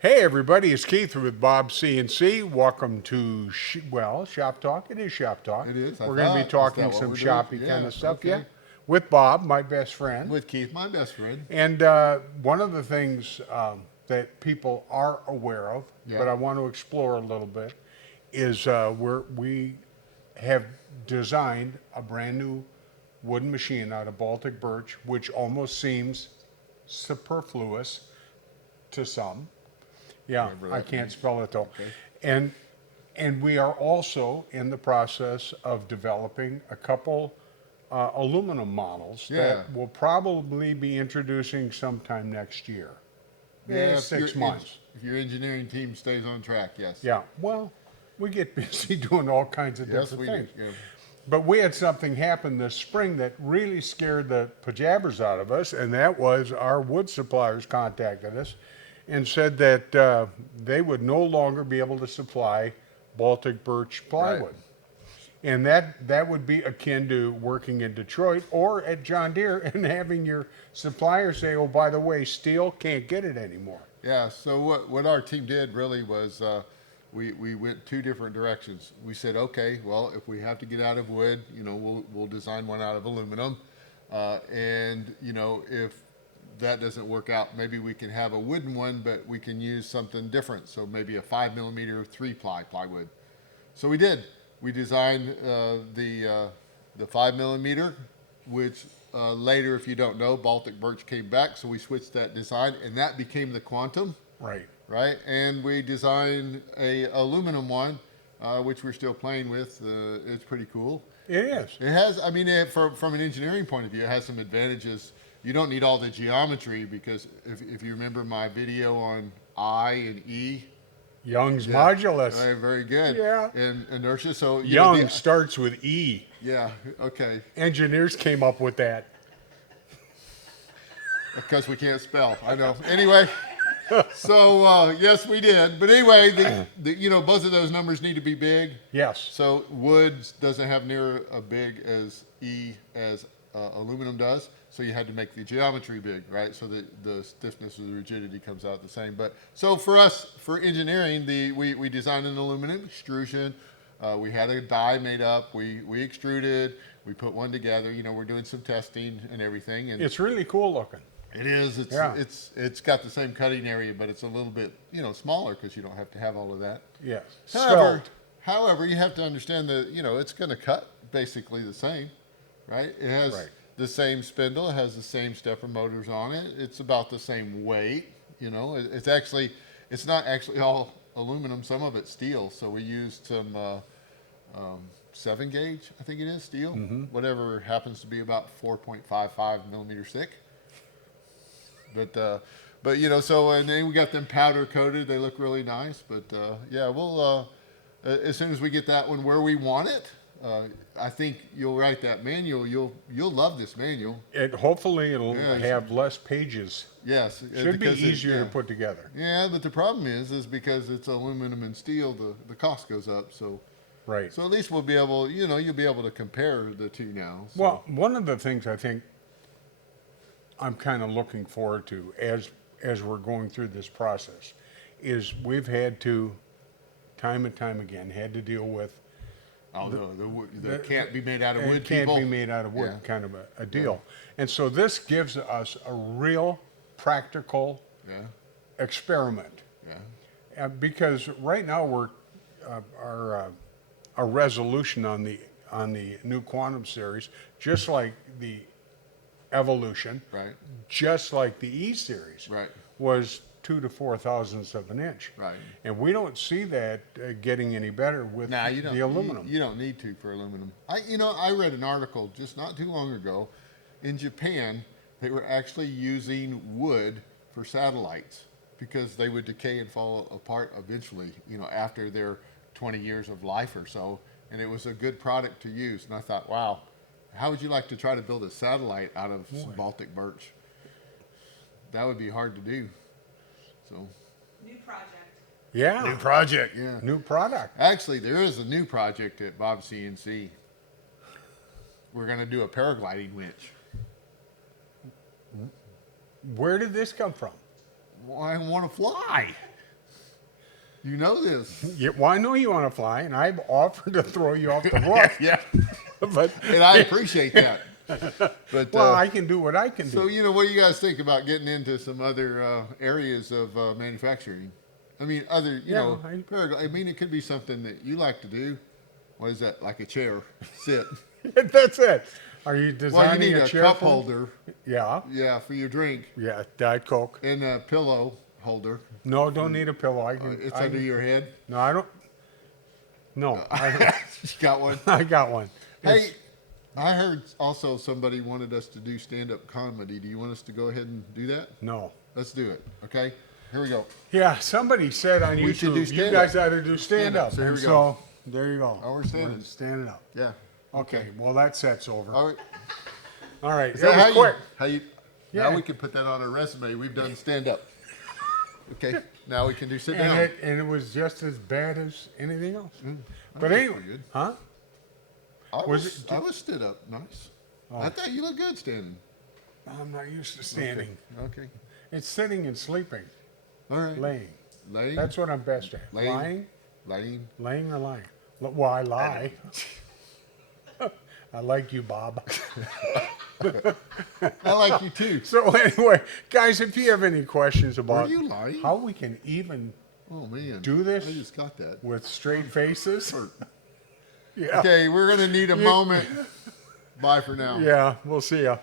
Hey everybody, it's Keith with Bob C&C. Welcome to Shop Talk. It is Shop Talk. It is. I We're going to be thought. Is talking that what some we're doing? shoppy kind Yeah. of stuff, yeah. Okay. With Bob, my best friend. With Keith, my best friend. And one of the things that people are aware of, Yeah. but I want to explore a little bit, is we have designed a brand new wooden machine out of Baltic birch, which almost seems superfluous to some. Yeah, Whatever I that can't means. spell it though. Okay. And and we are also in the process of developing a couple aluminum models Yeah. that we'll probably be introducing sometime next year. Yeah. If 6 your months. If your engineering team stays on track, yes. Yeah. Well, we get busy doing all kinds of Yes, different we things. do. Yeah. But we had something happen this spring that really scared the pajabbers out of us, and that was our wood suppliers contacted us and said that they would no longer be able to supply Baltic birch plywood. And that would be akin to working in Detroit or at John Deere and having your supplier say, oh, by the way, steel can't get it anymore. Yeah. So what our team did really was we went two different directions. We said, okay, well, if we have to get out of wood, we'll design one out of aluminum, and if that doesn't work out, maybe we can have a wooden one, but we can use something different. So maybe a 5mm 3-ply plywood. So we did. We designed the 5mm, which later, if you don't know, Baltic birch came back, so we switched that design, and that became the Quantum, Right. right? And we designed a aluminum one, which we're still playing with. It's pretty cool. It is. It has, I mean, from an engineering point of view, it has some advantages. You don't need all the geometry because if you remember my video on I and E, Young's yeah, modulus. very good. Yeah. And inertia. So Young starts with E. yeah, okay, Engineers came up with that. because we can't spell. I know. Anyway, so yes, we did. But anyway, both of those numbers need to be big. Yes. So wood doesn't have near a big as E as aluminum does. So you had to make the geometry big, right? So that the stiffness or the rigidity comes out the same. But so for us, for engineering, we designed an aluminum extrusion. We had a die made up. We extruded. We put one together. We're doing some testing and everything. And It's really cool looking. it is. It's got the same cutting area, but it's a little bit smaller because you don't have to have all of that. Yes. However, Svelte. however, you have to understand that it's going to cut basically the same, right? It has Right. the same spindle. It has the same stepper motors on it. It's about the same weight. It's not actually all aluminum. Some of it's steel. So we used some 7-gauge, I think it is, steel. Whatever happens to be about 4.55mm thick. But so and then we got them powder coated. They look really nice. But yeah, we'll as soon as we get that one where we want it, I think you'll write that manual. You'll love this manual. Hopefully it'll Yeah, have less pages. Yes, Should be because easier yeah. to put together. Yeah, but the problem is because it's aluminum and steel, the cost goes up. So Right. at least we'll be able, you'll be able to compare the two now. So. Well, one of the things I think I'm kind of looking forward to as we're going through this process is we've had to, time and time again, had to deal with the can't be made out of wood. it can't people. be made out of wood Yeah. kind of a deal. And so this gives us a real practical Yeah, experiment. yeah, Because right now our resolution on the new Quantum series, just like the Evolution, right, just like the E series, right, was 2 to 4 thousandths of an inch. right. And we don't see that getting any better with Now you don't. the aluminum. You don't need to for aluminum. I read an article just not too long ago. In Japan, they were actually using wood for satellites because they would decay and fall apart eventually. After their 20 years of life or so, and it was a good product to use. And I thought, wow, how would you like to try to build a satellite out of some Baltic birch? That would be hard to do. So. New project. Yeah. New project, yeah. New product. Actually, there is a new project at Bob C&C. We're going to do a paragliding winch. Where did this come from? Well, I want to fly. You know this. Yeah, well, I know you want to fly, and I've offered to throw you off the roof. Yeah. But And I appreciate that. But well, I can do what I can so, do. what do you guys think about getting into some other areas of manufacturing? I mean, other, Yeah, I mean, it could be something that you like to do. What is that? Like a chair, sit. That's it. Are you Well, you designing need a chair cup for me? holder, Yeah, for your drink, yeah, Diet Coke. and a pillow holder. No, don't need a pillow. I can. It's I under can- your head. No, I don't. No, I don't. You got one. I got one. Hey, I heard also somebody wanted us to do stand-up comedy. Do you want us to go ahead and do that? No. Let's do it. Okay. Here we go. Yeah, somebody said on We should YouTube, do you stand-up. guys ought to do stand-up. Stand-up. So here And we go. so there you go. Oh, we're standing. Standing up. Yeah. Okay, well, that set's over. All right. All right, Is that that was quick. how you? Yeah. Now we can put that on our resume. We've done stand-up. Okay. Now we can do sit And down. it was just as bad as anything else. But that's anyway, pretty good. huh? I was stood up. Nice. I thought you looked good standing. I'm not used to standing. Okay. It's sitting and sleeping, All right. laying. Laying. That's what I'm best at. Laying. Lying, Laying. laying or lying. Well, I lie. I like you, Bob. I like you too. So anyway, guys, if you have any questions about you lying? how we can even Oh man. do this I just got that. with straight faces, yeah, Okay, we're gonna need a moment. Bye for now. yeah, we'll see ya.